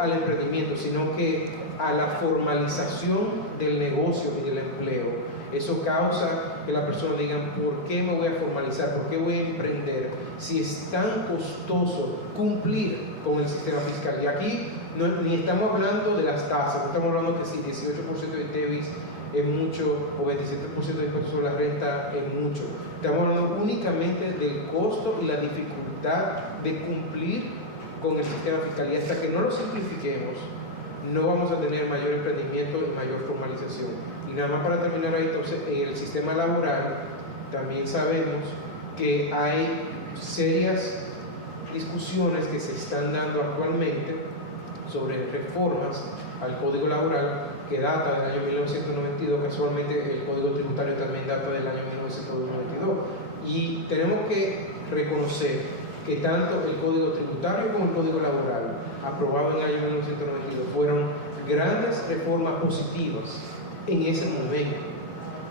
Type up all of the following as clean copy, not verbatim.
al emprendimiento, sino que a la formalización del negocio y del empleo. Eso causa que la persona diga, ¿por qué me voy a formalizar? ¿Por qué voy a emprender? Si es tan costoso cumplir con el sistema fiscal. Y aquí ni estamos hablando de las tasas, no estamos hablando que si 18% de TEBIS es mucho o 27% de impuestos sobre la renta es mucho. Estamos hablando únicamente del costo y la dificultad de cumplir con el sistema fiscal. Y hasta que no lo simplifiquemos, no vamos a tener mayor emprendimiento y mayor formalización. Y nada más para terminar ahí, entonces, en el sistema laboral también sabemos que hay serias discusiones que se están dando actualmente sobre reformas al Código Laboral que data del año 1992, casualmente el Código Tributario también data del año 1992. Y tenemos que reconocer que tanto el Código Tributario como el Código Laboral, aprobado en el año 1992, fueron grandes reformas positivas en ese momento.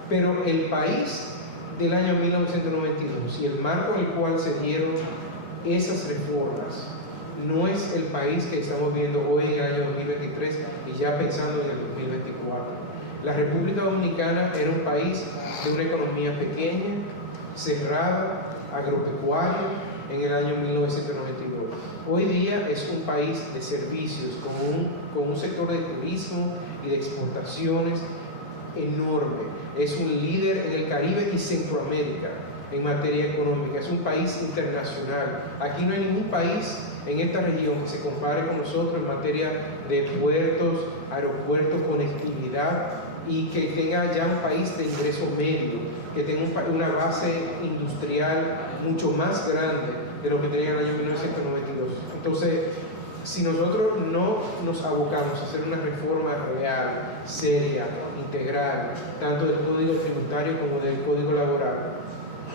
Pero el país del año 1992 y el marco en el cual se dieron esas reformas no es el país que estamos viendo hoy en el año 2023 y ya pensando en el 2024. La República Dominicana era un país de una economía pequeña, cerrada, agropecuaria, en el año 1992. Hoy día es un país de servicios, con un sector de turismo y de exportaciones enorme. Es un líder en el Caribe y Centroamérica en materia económica. Es un país internacional. Aquí no hay ningún país en esta región que se compare con nosotros en materia de puertos, aeropuertos, conectividad, y que tenga ya un país de ingreso medio, que tenga una base industrial mucho más grande de lo que tenía en el año 1992. Entonces, si nosotros no nos abocamos a hacer una reforma real, seria, integral, tanto del Código Tributario como del Código Laboral,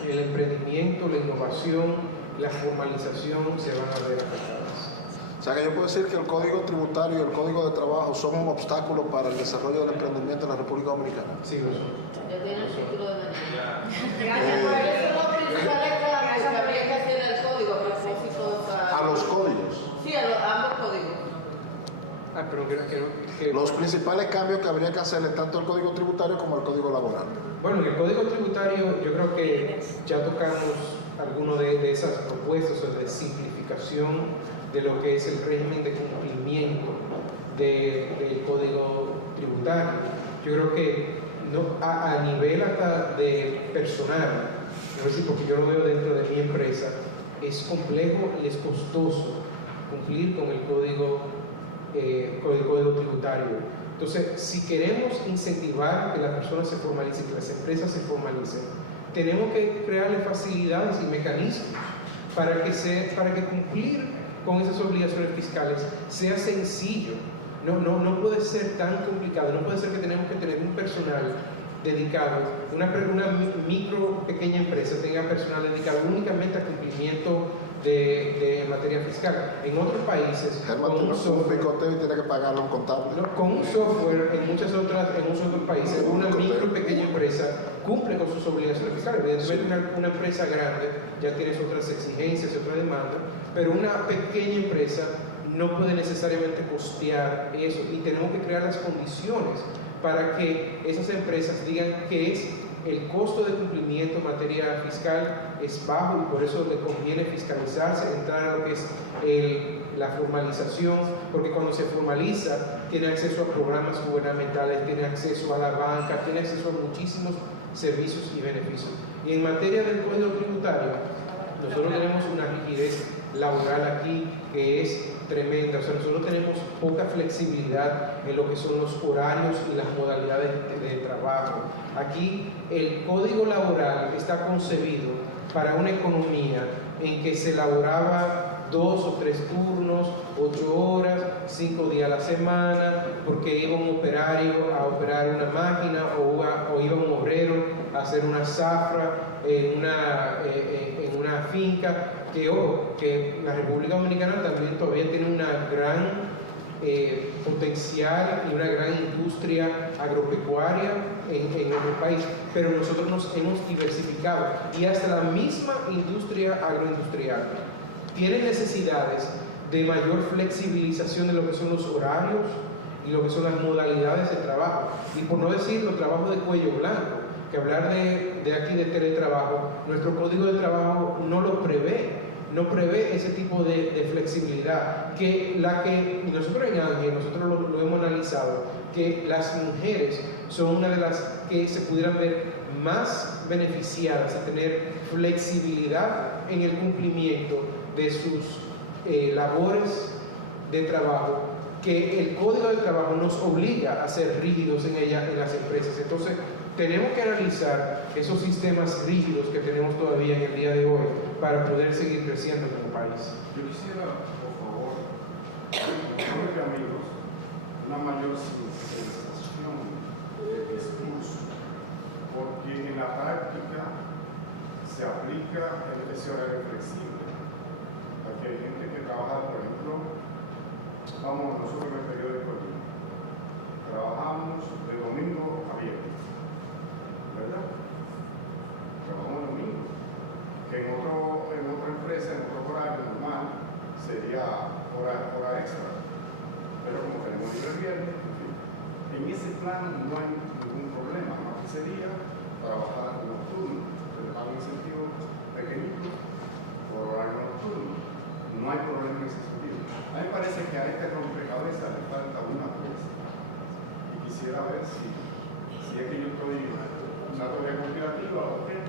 el emprendimiento, la innovación, la formalización se van a ver afectadas. O sea que yo puedo decir que el Código Tributario y el Código de Trabajo son un obstáculo para el desarrollo del emprendimiento en la República Dominicana. Sí, lo son. Ya tiene el título de mañana. Gracias por ¿Cuáles eso. son los principales cambios que habría que hacer al código a propósito A los códigos. Sí, a ambos códigos. Pero que Los principales cambios que habría que hacerle tanto al Código Tributario como al Código Laboral. Bueno, en el Código Tributario yo creo que ya tocamos algunas de esas propuestas de simplificación de lo que es el régimen de cumplimiento del Código Tributario. Yo creo que a nivel hasta de personal, no sé, porque yo lo veo dentro de mi empresa, es complejo y es costoso cumplir con el Código Tributario. Entonces, si queremos incentivar que las personas se formalicen, que las empresas se formalicen, tenemos que crearle facilidades y mecanismos para que cumplir con esas obligaciones fiscales sea sencillo. No puede ser tan complicado. No puede ser que tenemos que tener un personal dedicado, una pequeña empresa tenga personal dedicado únicamente al cumplimiento de materia fiscal. En otros países, Germán, con un software, picoteo y tiene que pagarlo a un contable. con un software, en muchos otros países, una pequeña empresa cumple con sus obligaciones fiscales. Evidentemente, una empresa grande ya tiene otras exigencias y otras demandas, pero una pequeña empresa no puede necesariamente costear eso, y tenemos que crear las condiciones para que esas empresas digan que el costo de cumplimiento en materia fiscal es bajo y por eso le conviene fiscalizarse, entrar a lo que es la formalización, porque cuando se formaliza tiene acceso a programas gubernamentales, tiene acceso a la banca, tiene acceso a muchísimos servicios y beneficios. Y en materia del Código Tributario, nosotros tenemos una rigidez laboral aquí que es tremenda. O sea, nosotros tenemos poca flexibilidad en lo que son los horarios y las modalidades de trabajo. Aquí el Código Laboral está concebido para una economía en que se elaboraba 2 o 3 turnos, 8 horas, 5 días a la semana, porque iba un operario a operar una máquina o iba un obrero a hacer una zafra en una finca, que la República Dominicana también todavía tiene una gran potencial y una gran industria agropecuaria en nuestro país, pero nosotros nos hemos diversificado y hasta la misma industria agroindustrial tiene necesidades de mayor flexibilización de lo que son los horarios y lo que son las modalidades de trabajo. Y por no decir los trabajos de cuello blanco, que hablar de aquí de teletrabajo, nuestro código de trabajo no lo prevé. No prevé ese tipo de flexibilidad, que nosotros en Ángel, nosotros lo hemos analizado, que las mujeres son una de las que se pudieran ver más beneficiadas a tener flexibilidad en el cumplimiento de sus labores de trabajo, que el código de trabajo nos obliga a ser rígidos en ella, en las empresas. Entonces, tenemos que analizar esos sistemas rígidos que tenemos todavía en el día de hoy para poder seguir creciendo como país. Yo quisiera, por favor, amigos, una mayor sensación de discurso, porque en la práctica se aplica ese horario flexible. Porque hay gente que trabaja, por ejemplo, nosotros en el periódico aquí, trabajamos de domingo a viernes, ¿verdad? Trabajamos domingo, que en otra empresa, en otro horario normal, sería hora extra. Pero como tenemos libre el viernes, en ese plan no hay ningún problema, más que sería trabajar nocturno. Se le paga un incentivo pequeñito por horario nocturno. No hay problema en ese sentido. A mí me parece que a este rompecabezas le falta una cosa. Y quisiera ver si es que yo estoy en una teoría conspirativa o qué.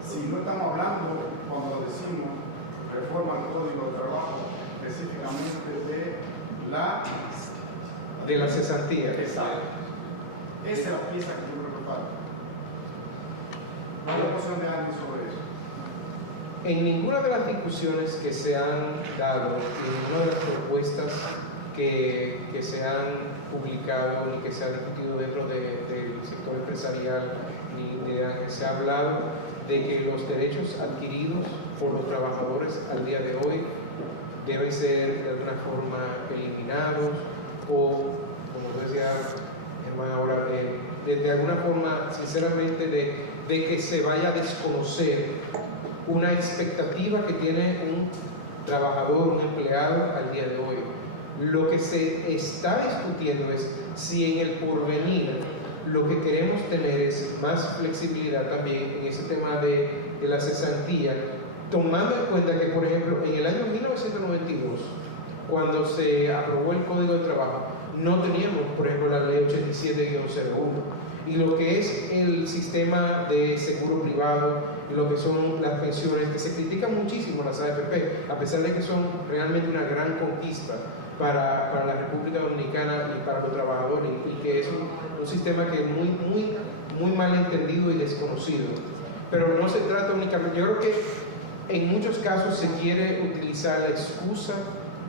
Si no estamos hablando, cuando decimos reforma del Código de Trabajo, específicamente de la cesantía. Exacto. Esa es la pieza que yo creo que falta. ¿Cuál es la posición de alguien sobre eso? En ninguna de las discusiones que se han dado, en ninguna de las propuestas que se han publicado ni que se han discutido dentro del sector empresarial se ha hablado de que los derechos adquiridos por los trabajadores al día de hoy deben ser de alguna forma eliminados o, como decía Germán ahora, de alguna forma, sinceramente, de que se vaya a desconocer una expectativa que tiene un trabajador, un empleado al día de hoy. Lo que se está discutiendo es si en el porvenir lo que queremos tener es más flexibilidad también en ese tema de la cesantía, tomando en cuenta que, por ejemplo, en el año 1992, cuando se aprobó el Código de Trabajo, no teníamos, por ejemplo, la ley 87-01, y lo que es el sistema de seguro privado, lo que son las pensiones, que se critican muchísimo las AFP, a pesar de que son realmente una gran conquista para la República Dominicana y para los trabajadores, y que es un sistema que es muy mal entendido y desconocido. Pero no se trata únicamente, yo creo que en muchos casos se quiere utilizar la excusa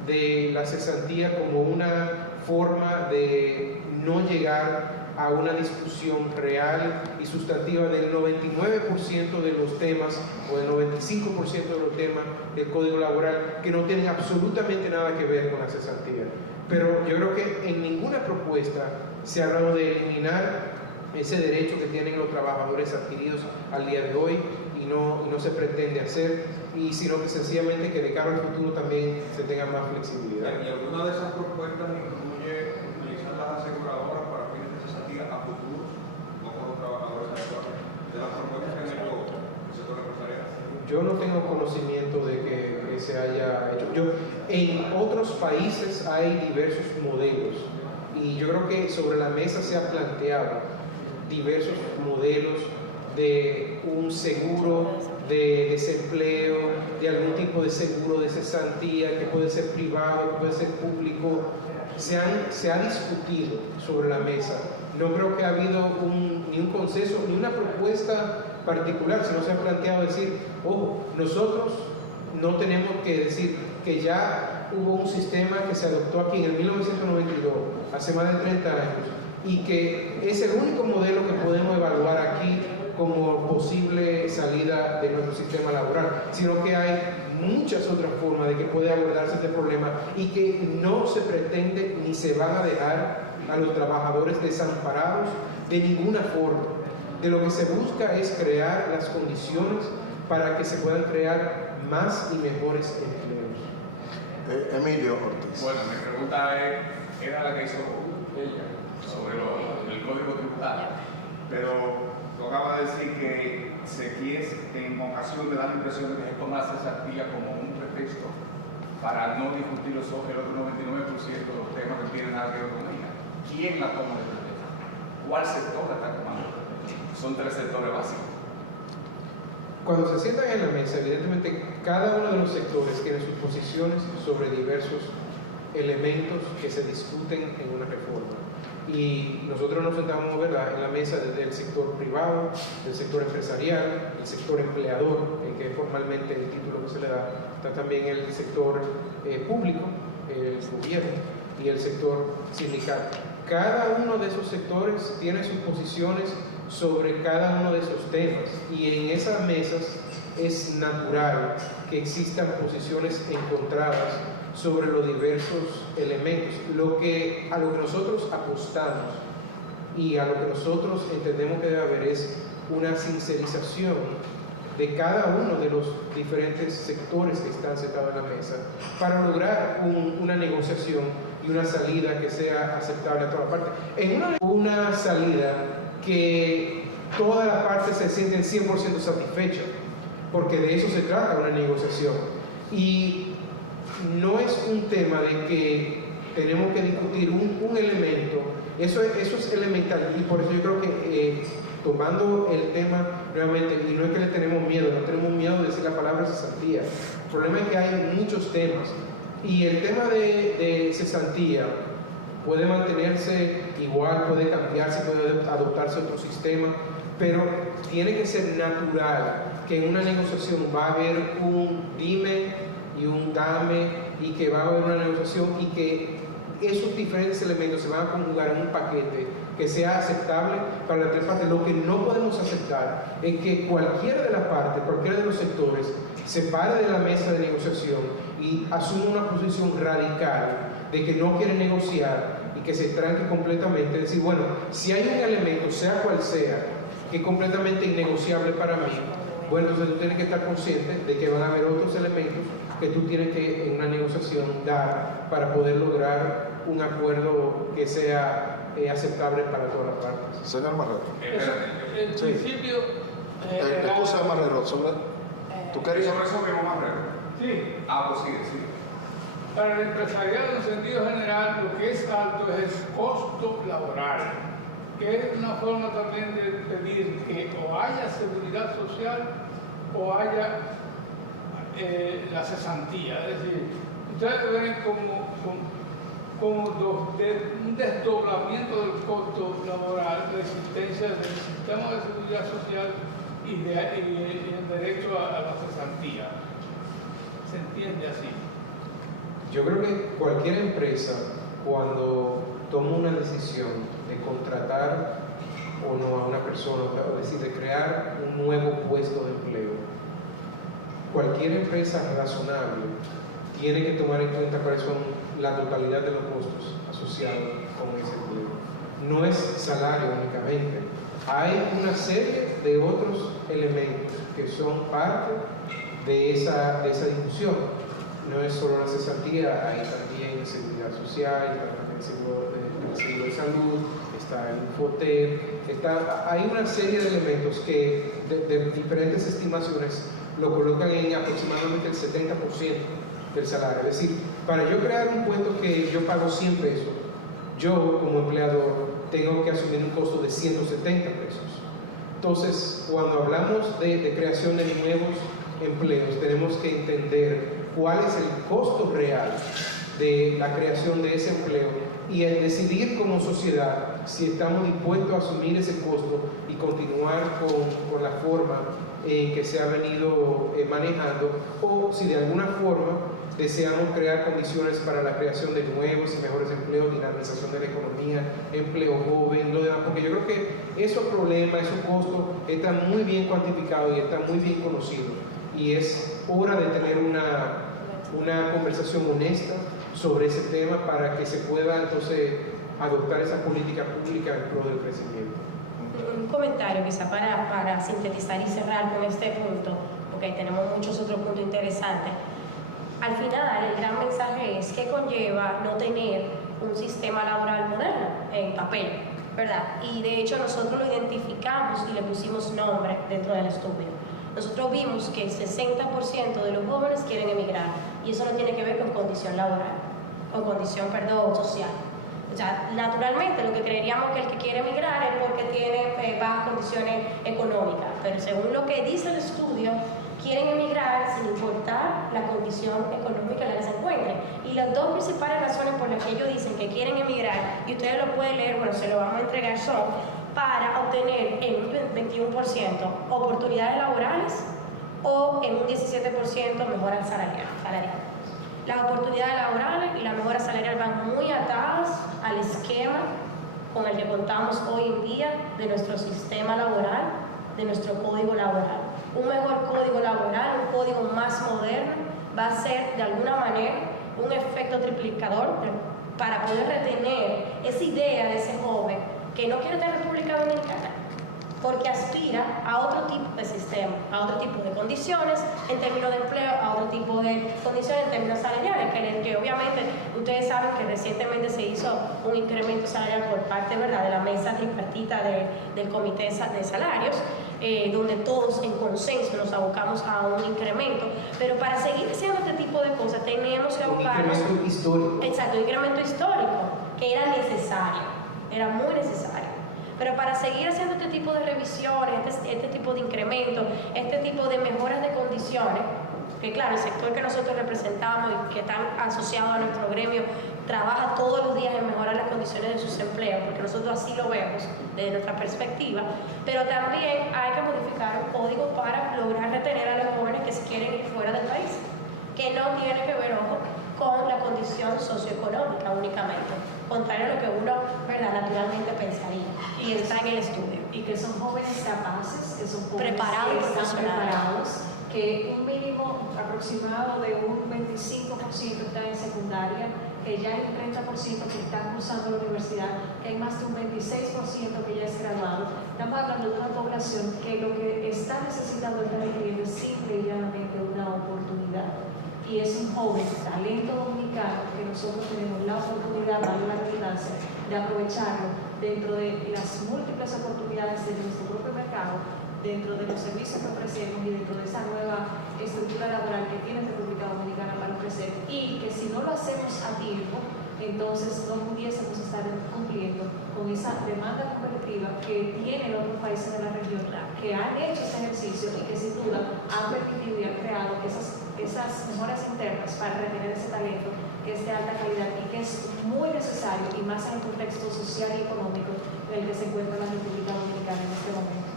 de la cesantía como una forma de no llegar a una discusión real y sustantiva del 99% de los temas o del 95% de los temas del Código Laboral que no tienen absolutamente nada que ver con la cesantía. Pero yo creo que en ninguna propuesta se ha hablado de eliminar ese derecho que tienen los trabajadores adquiridos al día de hoy y no se pretende hacer, y sino que sencillamente que de cara al futuro también se tenga más flexibilidad. ¿Y alguna de esas propuestas incluye utilizar las aseguradoras para fines de cesantía a futuro, no con los trabajadores actuales? De las propuestas que han hecho el sector empresarial. Yo no tengo conocimiento de que se haya hecho. En otros países hay diversos modelos y yo creo que sobre la mesa se ha planteado diversos modelos de un seguro de desempleo, de algún tipo de seguro de cesantía que puede ser privado, que puede ser público. Se ha discutido sobre la mesa. No creo que ha habido ni un consenso ni una propuesta particular, sino se ha planteado decir, ojo, nosotros no tenemos que decir que ya hubo un sistema que se adoptó aquí en el 1992, hace más de 30 años, y que es el único modelo que podemos evaluar aquí como posible salida de nuestro sistema laboral, sino que hay muchas otras formas de que puede abordarse este problema y que no se pretende ni se van a dejar a los trabajadores desamparados de ninguna forma. De lo que se busca es crear las condiciones para que se puedan crear más y mejores empleos. Emilio Ortiz. Bueno, mi pregunta era la que hizo ella sobre el código tributario, pero tocaba decir que se quiere en ocasión de dar la impresión de que se toma la cesantía como un pretexto para no discutir el otro 99% de los temas que tienen nada que ver con ella. ¿Quién la toma de pretexto? ¿Cuál sector la está tomando? Son 3 sectores básicos. Cuando se sientan en la mesa, evidentemente cada uno de los sectores tiene sus posiciones sobre diversos elementos que se discuten en una reforma. Y nosotros nos sentamos, ¿verdad?, en la mesa desde el sector privado, el sector empresarial, el sector empleador, que es formalmente el título que se le da. Está también el sector público, el gobierno, y el sector sindical. Cada uno de esos sectores tiene sus posiciones sobre cada uno de esos temas, y en esas mesas es natural que existan posiciones encontradas sobre los diversos elementos. A lo que nosotros apostamos y a lo que nosotros entendemos que debe haber es una sincerización de cada uno de los diferentes sectores que están sentados en la mesa para lograr una negociación y una salida que sea aceptable a todas partes. En una salida que todas las partes se sienten 100% satisfechas, porque de eso se trata una negociación. Y no es un tema de que tenemos que discutir un elemento, eso es elemental, y por eso yo creo que tomando el tema nuevamente, y no es que le tenemos miedo, no tenemos miedo de decir la palabra cesantía. El problema es que hay muchos temas, y el tema de cesantía puede mantenerse igual, puede cambiarse, puede adoptarse otro sistema, pero tiene que ser natural que en una negociación va a haber un dime y un dame, y que va a haber una negociación y que esos diferentes elementos se van a conjugar en un paquete que sea aceptable para las 3 partes. Lo que no podemos aceptar es que cualquiera de las partes, cualquiera de los sectores, se pare de la mesa de negociación y asuma una posición radical de que no quiere negociar y que se tranque completamente. Es decir, bueno, si hay un elemento, sea cual sea, que es completamente innegociable para mí, bueno, entonces tú tienes que estar consciente de que van a haber otros elementos que tú tienes que en una negociación dar para poder lograr un acuerdo que sea aceptable para todas las partes. Señor Marrero. El Sí. principio... Excusa, Marrero, sobre... ¿Tú querías? Sobre eso mismo, Marrero. Sí, Pues sí. para el empresariado en sentido general lo que es alto es el costo laboral, que es una forma también de pedir que o haya seguridad social o haya la cesantía. Es decir, ustedes ven como un desdoblamiento del costo laboral, la existencia del sistema de seguridad social y el derecho a la cesantía. ¿Se entiende así? Yo creo que cualquier empresa, cuando toma una decisión de contratar o no a una persona, o decir, de crear un nuevo puesto de empleo, cualquier empresa razonable tiene que tomar en cuenta cuáles son la totalidad de los costos asociados con ese empleo. No es salario únicamente. Hay una serie de otros elementos que son parte de esa discusión. No es solo la cesantía, hay también seguridad social, está el seguro de salud, está el Infotep, hay una serie de elementos que de diferentes estimaciones lo colocan en aproximadamente el 70% del salario. Es decir, para yo crear un puesto que yo pago 100 pesos, yo como empleador tengo que asumir un costo de 170 pesos. Entonces, cuando hablamos de creación de nuevos empleos, tenemos que entender cuál es el costo real de la creación de ese empleo y el decidir como sociedad si estamos dispuestos a asumir ese costo y continuar con la forma en que se ha venido manejando, o si de alguna forma deseamos crear condiciones para la creación de nuevos y mejores empleos, dinamización de la economía, empleo joven, lo demás, porque yo creo que esos problemas, esos costos están muy bien cuantificados y están muy bien conocidos, y es hora de tener una conversación honesta sobre ese tema para que se pueda entonces adoptar esa política pública en pro del crecimiento. Un comentario quizá para sintetizar y cerrar con este punto, porque tenemos muchos otros puntos interesantes. al final el gran mensaje es que conlleva no tener un sistema laboral moderno en papel, ¿verdad? Y de hecho nosotros lo identificamos y le pusimos nombre dentro del estudio. Nosotros vimos que el 60% de los jóvenes quieren emigrar y eso no tiene que ver con condición laboral, con condición, social. O sea, naturalmente lo que creeríamos que el que quiere emigrar es porque tiene bajas condiciones económicas, pero según lo que dice el estudio, quieren emigrar sin importar la condición económica en la que se encuentren. Y las dos principales razones por las que ellos dicen que quieren emigrar, y ustedes lo pueden leer, bueno, se lo vamos a entregar, son para obtener en un 21% oportunidades laborales o en un 17% mejora salarial. Las oportunidades laborales y la mejora salarial van muy atadas al esquema con el que contamos hoy en día de nuestro sistema laboral, de nuestro código laboral. Un mejor código laboral, un código más moderno, va a ser de alguna manera un efecto triplicador para poder retener esa idea de ese joven que no quiere estar en República Dominicana, porque aspira a otro tipo de sistema, a otro tipo de condiciones en términos de empleo, a otro tipo de condiciones en términos salariales, que obviamente ustedes saben que recientemente se hizo un incremento salarial por parte, ¿verdad?, de la mesa tripartita del Comité de Salarios, donde todos en consenso nos abocamos a un incremento, pero para seguir haciendo este tipo de cosas tenemos que abocarnos... Un incremento histórico. Exacto, un incremento histórico, que era necesario, era muy necesario. Pero para seguir haciendo este tipo de revisiones, este tipo de incrementos, este tipo de mejoras de condiciones, que claro, el sector que nosotros representamos y que está asociado a nuestro gremio trabaja todos los días en mejorar las condiciones de sus empleos, porque nosotros así lo vemos desde nuestra perspectiva, pero también hay que modificar un código para lograr retener a los jóvenes que se quieren ir fuera del país, que no tiene que ver, ojo, con la condición socioeconómica únicamente, contrario a lo que uno, ¿verdad?, naturalmente pensaría, y está en el estudio. Y que son jóvenes capaces, que son jóvenes Preparados y que están profesionales. preparados, que un mínimo aproximado de un 25% está en secundaria, que ya hay un 30% que están cursando la universidad, que hay más de un 26% que ya es graduado. Estamos hablando de una población que lo que está necesitando es requiriendo simple y llanamente una oportunidad. Y es un joven talento dominicano que nosotros tenemos la oportunidad, valga la redundancia, de aprovecharlo dentro de las múltiples oportunidades de nuestro propio mercado, dentro de los servicios que ofrecemos y dentro de esa nueva estructura laboral que tiene República Dominicana para ofrecer, y que si no lo hacemos a tiempo, entonces no pudiésemos estar cumpliendo con esa demanda competitiva que tienen otros países de la región que han hecho este ejercicio y que sin duda han permitido y han creado esas mejoras internas para retener ese talento que es de alta calidad y que es muy necesario, y más en el contexto social y económico en el que se encuentra la República Dominicana en este momento.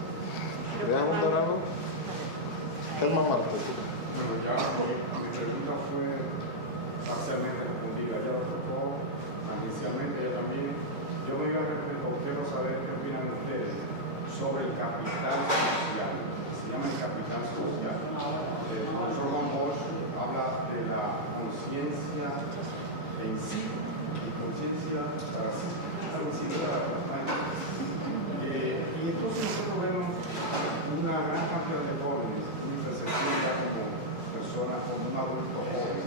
¿Querías preguntar algo? Germán Marte. Bueno, ya mi pregunta fue parcialmente respondida. Ya lo tocó inicialmente, ya también. Yo me iba a referir, o quiero saber qué opinan ustedes sobre el capital social. Se llama el capital social. El profesor Juan Bosch habla de la conciencia en sí y conciencia para sí. Y entonces nosotros vemos una gran cantidad de jóvenes, muy receptivos como personas, como un adulto joven.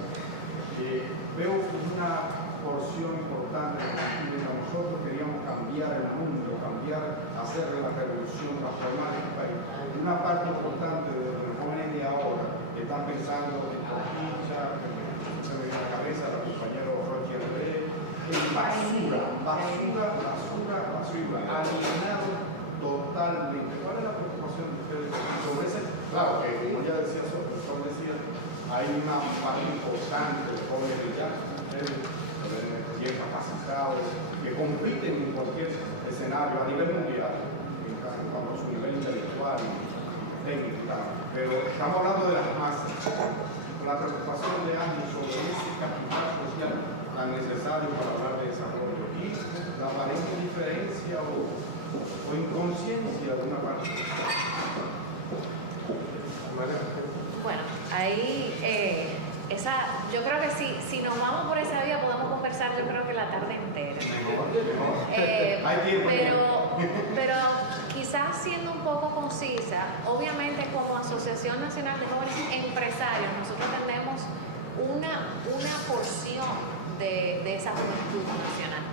Veo una porción importante de que nosotros queríamos cambiar el mundo, hacer la revolución, transformar el país. Una parte importante de los jóvenes de ahora que están pensando en tortilla, se me viene a la cabeza el compañero Roger Andrés, en basura, alienado totalmente. ¿Cuál es la preocupación de ustedes sobre ese? Claro, que como ya decía, hay una parte importante de jóvenes bien capacitados que compiten en cualquier escenario a nivel mundial, en cuanto a su nivel intelectual y técnico, pero estamos hablando de las masas. La preocupación de Ángel sobre ese capital social tan necesario para hablar de desarrollo y la aparente diferencia o inconsciencia de una parte. Bueno, ahí yo creo que si nos vamos por esa vía podemos conversar, yo creo que la tarde entera. Pero quizás siendo un poco concisa, obviamente como Asociación Nacional de Jóvenes Empresarios nosotros tenemos una porción de esa juventud nacional.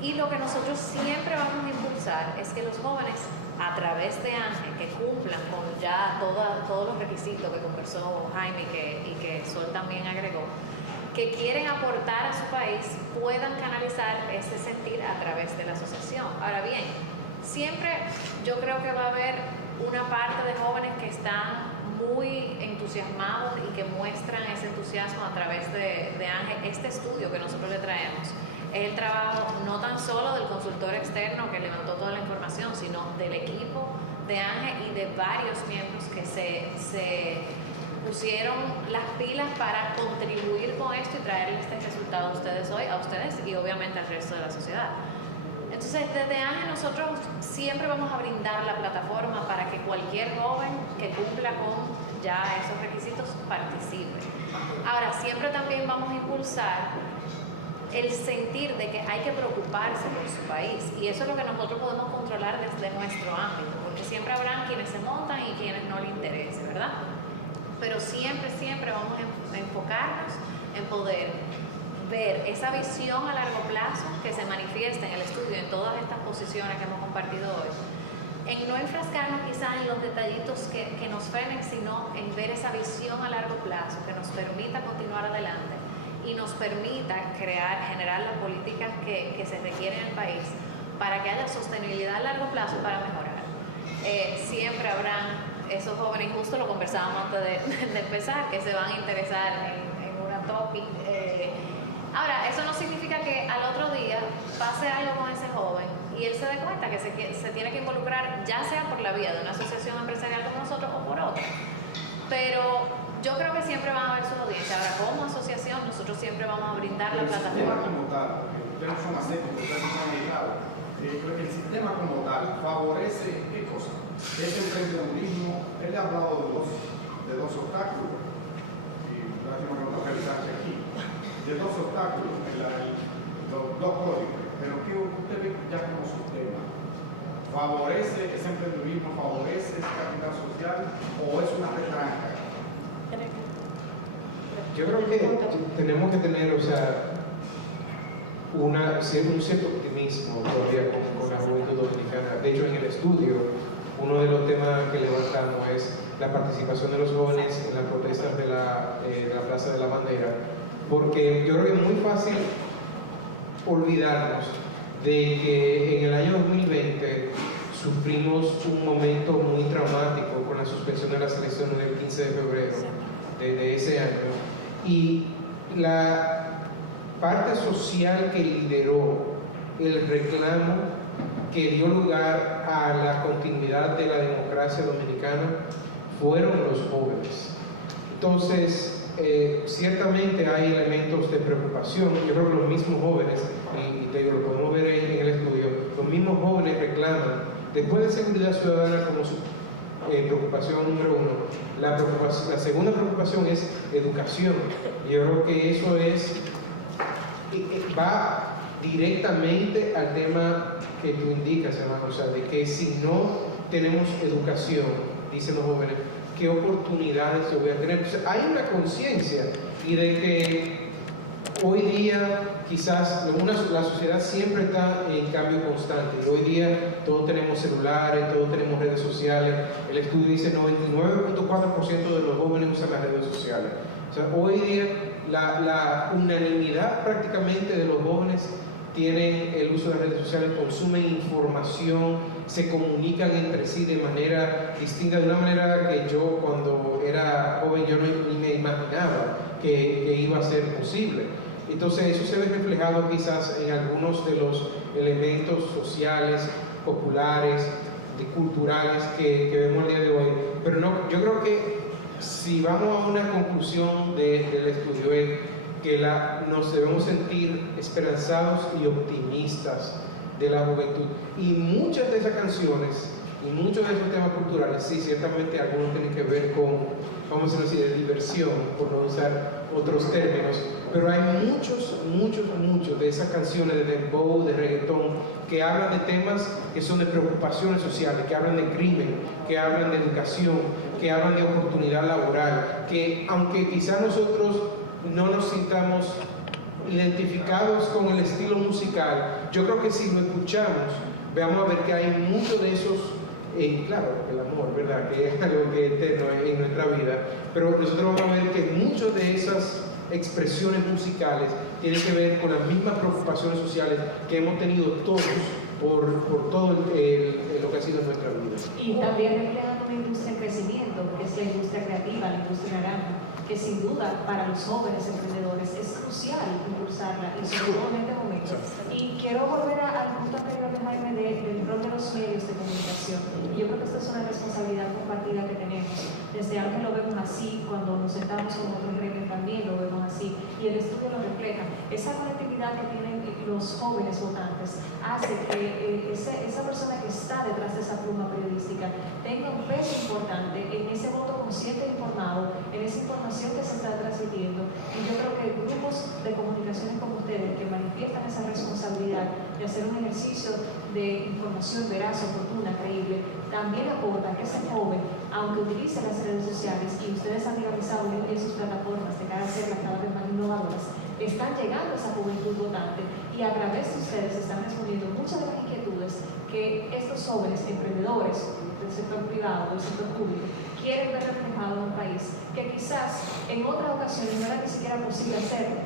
Y lo que nosotros siempre vamos a impulsar es que los jóvenes, a través de ANGE, que cumplan con ya todos los requisitos que conversó Jaime y que Sol también agregó, que quieren aportar a su país, puedan canalizar ese sentir a través de la asociación. Ahora bien, siempre yo creo que va a haber una parte de jóvenes que están muy entusiasmados y que muestran ese entusiasmo a través de ANGE. Este estudio que nosotros le traemos es el trabajo no tan solo del consultor externo que levantó toda la información, sino del equipo de ANGE y de varios miembros que se pusieron las pilas para contribuir con esto y traerles este resultado a ustedes hoy, a ustedes y obviamente al resto de la sociedad. Entonces, desde ANGE nosotros siempre vamos a brindar la plataforma para que cualquier joven que cumpla con ya esos requisitos participe. Ahora, siempre también vamos a impulsar el sentir de que hay que preocuparse por su país, y eso es lo que nosotros podemos controlar desde nuestro ámbito, porque siempre habrán quienes se montan y quienes no les interese, ¿verdad? Pero siempre vamos a enfocarnos en poder ver esa visión a largo plazo que se manifiesta en el estudio, en todas estas posiciones que hemos compartido hoy, en no enfrascarnos quizás en los detallitos que nos frenen, sino en ver esa visión a largo plazo que nos permita continuar adelante y nos permita generar las políticas que se requieren en el país para que haya sostenibilidad a largo plazo para mejorar. Siempre habrán esos jóvenes, justo lo conversábamos antes de empezar, que se van a interesar en una topic. Ahora, eso no significa que al otro día pase algo con ese joven y él se dé cuenta que se tiene que involucrar, ya sea por la vía de una asociación empresarial como nosotros o por otra. Pero yo creo que siempre van a haber sus audiencias. Ahora, como asociación, nosotros siempre vamos a brindar la plataforma. Como tal, ustedes son asépticos, ustedes son dedicados. Creo que el sistema como tal favorece, ¿qué cosa? Este emprendedurismo, él ha hablado de dos obstáculos, y lástima que no nos realizarse aquí, de dos obstáculos, los dos códigos, pero ¿qué usted ve ya como su tema? ¿Favorece ese emprendedurismo, favorece ese capital social o es una retranca? Yo creo que tenemos que tener, o sea, un cierto optimismo todavía con la juventud dominicana. De hecho, en el estudio, uno de los temas que levantamos es la participación de los jóvenes en las protestas de la Plaza de la Bandera, porque yo creo que es muy fácil olvidarnos de que en el año 2020 sufrimos un momento muy traumático con la suspensión de las elecciones del 15 de febrero de ese año, y la parte social que lideró el reclamo que dio lugar a la continuidad de la democracia dominicana fueron los jóvenes. Entonces, ciertamente hay elementos de preocupación. Yo creo que los mismos jóvenes, y te digo, lo podemos ver en el estudio, los mismos jóvenes reclaman, después de seguridad ciudadana como su preocupación número uno, la segunda preocupación es educación. Yo creo que eso va directamente al tema que tú indicas, hermano, o sea, de que si no tenemos educación, dicen los jóvenes, ¿qué oportunidades yo voy a tener? Entonces, hay una conciencia, y de que hoy día quizás la sociedad siempre está en cambio constante, y hoy día todos tenemos celulares, todos tenemos redes sociales. El estudio dice 99.4% de los jóvenes usan las redes sociales. O sea, hoy día la unanimidad prácticamente de los jóvenes tienen el uso de las redes sociales, consumen información, se comunican entre sí de manera distinta, de una manera que yo cuando era joven yo ni me imaginaba que iba a ser posible. Entonces eso se ve reflejado quizás en algunos de los elementos sociales, populares, culturales que vemos el día de hoy. Pero no, yo creo que si vamos a una conclusión del estudio es que nos debemos sentir esperanzados y optimistas de la juventud. Y muchas de esas canciones y muchos de esos temas culturales, sí, ciertamente algunos tienen que ver con, vamos a decir, de diversión, por no usar otros términos, pero hay muchos de esas canciones de dembow, de reggaetón, que hablan de temas que son de preocupaciones sociales, que hablan de crimen, que hablan de educación, que hablan de oportunidad laboral, que aunque quizás nosotros no nos sintamos identificados con el estilo musical. Yo creo que si lo escuchamos, vamos a ver que hay muchos de esos, claro, el amor, ¿verdad? Que es algo que es eterno en nuestra vida, pero nosotros vamos a ver que muchas de esas expresiones musicales tienen que ver con las mismas preocupaciones sociales que hemos tenido todos por todo lo que ha sido nuestra vida. Y también reflejan una industria en crecimiento, que es la industria creativa, la industria naranja, que sin duda para los jóvenes emprendedores es crucial impulsarla, y sobre todo en este momento. Y quiero volver al punto anterior de Jaime del rol de los medios de comunicación. Y yo creo que esto es una responsabilidad compartida que tenemos. Desde Ángel lo vemos así, cuando nos sentamos con otros gremios también lo vemos así, y el estudio lo refleja. Esa conectividad que tienen los jóvenes votantes hace que esa persona que está detrás de esa pluma periodística tenga un peso importante en ese voto consciente e informado, en esa información que se está transmitiendo. Y yo creo que grupos de comunicaciones como ustedes que manifiestan esa responsabilidad de hacer un ejercicio de información veraz, oportuna, creíble, también aportan que ese joven, aunque utilice las redes sociales, y ustedes han dinamizado muy bien sus plataformas de cara a hacerlas cada vez más innovadoras, están llegando a esa juventud votante, y a través de ustedes están respondiendo muchas de las inquietudes que estos jóvenes emprendedores del sector privado, del sector público, quieren ver reflejado en un país que quizás en otras ocasiones no era ni siquiera posible hacerlo.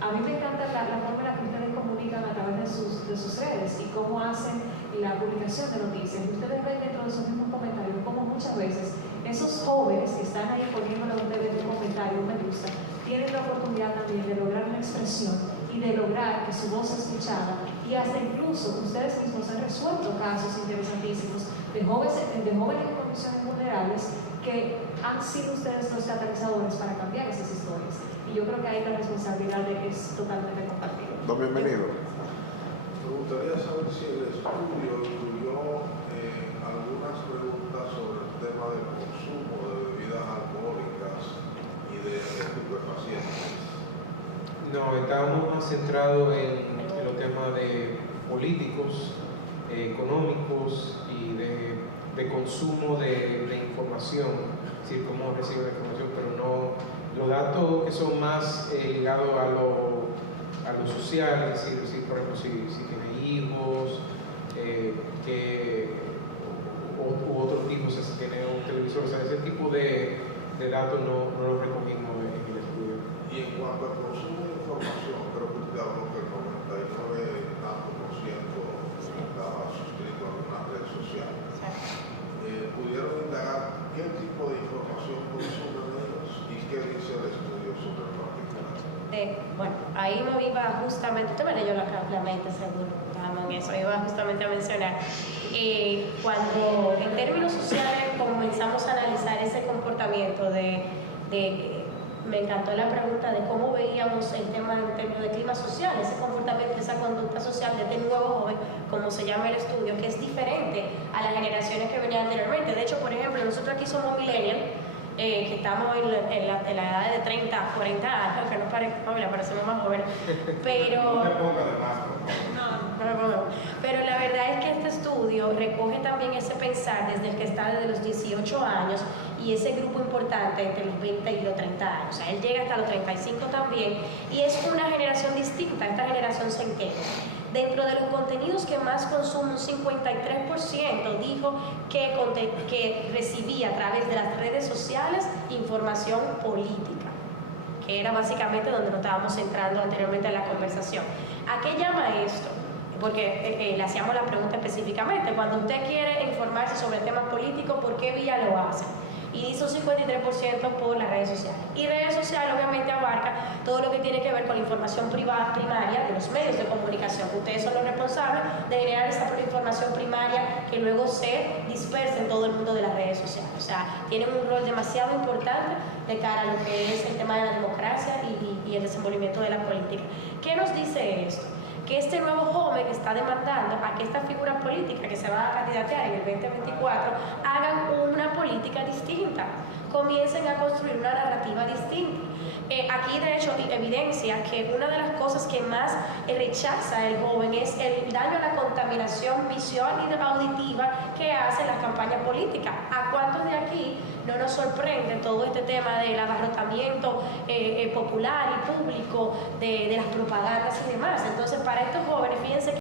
A mí me encanta la forma en la que ustedes comunican a través de sus redes y cómo hacen la publicación de noticias. Y ustedes ven dentro de esos mismos comentarios cómo muchas veces esos jóvenes que están ahí poniéndole a ustedes un comentario, un me gusta, tienen la oportunidad también de lograr una expresión y de lograr que su voz sea escuchada, y hasta incluso ustedes mismos han resuelto casos interesantísimos de jóvenes en condiciones vulnerables que han sido ustedes los catalizadores para cambiar esas historias. Y yo creo que ahí la responsabilidad es totalmente compartida. Don bienvenido. Me gustaría saber si el estudio incluyó algunas preguntas sobre el tema del consumo de bebidas alcohólicas y de estupefacientes. No, estábamos más centrados en los temas de políticos, económicos y de consumo de información, es decir, cómo recibe la información, pero no los datos que son más ligados a lo social, es decir, por ejemplo, si tiene hijos, u otro tipo, si tiene un televisor, o sea, ese tipo de datos no lo recogimos en el estudio. Y en cuanto al consumo de información, creo que usted habló que el 99% estaba suscrito a una red social. ¿Pudieron indagar qué tipo de información consumen ellos y qué dice el estudio sobre el particular? Bueno, ahí me iba justamente, usted me leyó la mente seguro, Ramón, eso iba justamente a mencionar. Cuando en términos sociales comenzamos a analizar ese comportamiento me encantó la pregunta de cómo veíamos el tema en términos de clima social, ese comportamiento, esa conducta social de este nuevo joven, como se llama el estudio, que es diferente a las generaciones que venían anteriormente. De hecho, por ejemplo, nosotros aquí somos millennials, que estamos en la edad de 30, 40 años, aunque no parecemos más jóvenes, pero... No te pongas de más, Pero la verdad es que este estudio recoge también ese pensar desde el que está desde los 18 años y ese grupo importante entre los 20 y los 30 años. O sea, él llega hasta los 35 también, y es una generación distinta, esta generación centennial. Dentro de los contenidos que más consume, un 53% dijo que recibía a través de las redes sociales información política, que era básicamente donde nos estábamos centrando anteriormente en la conversación. ¿A qué llama esto? Porque le hacíamos la pregunta específicamente. Cuando usted quiere informarse sobre temas políticos, ¿por qué vía lo hace? Y dice un 53% por las redes sociales. Y redes sociales obviamente abarca todo lo que tiene que ver con la información primaria de los medios de comunicación. Ustedes son los responsables de generar esa información primaria que luego se dispersa en todo el mundo de las redes sociales. O sea, tienen un rol demasiado importante de cara a lo que es el tema de la democracia y el desenvolvimiento de la política. ¿Qué nos dice esto? Que este nuevo joven está demandando a que estas figuras políticas que se van a candidatear en el 2024 hagan una política distinta, comiencen a construir una narrativa distinta. Aquí, de hecho, evidencia que una de las cosas que más rechaza el joven es el daño a la contaminación visual y auditiva que hacen las campañas políticas. ¿A cuántos de aquí no nos sorprende todo este tema del abarrotamiento popular y público de las propagandas y demás? Entonces, para estos jóvenes, fíjense que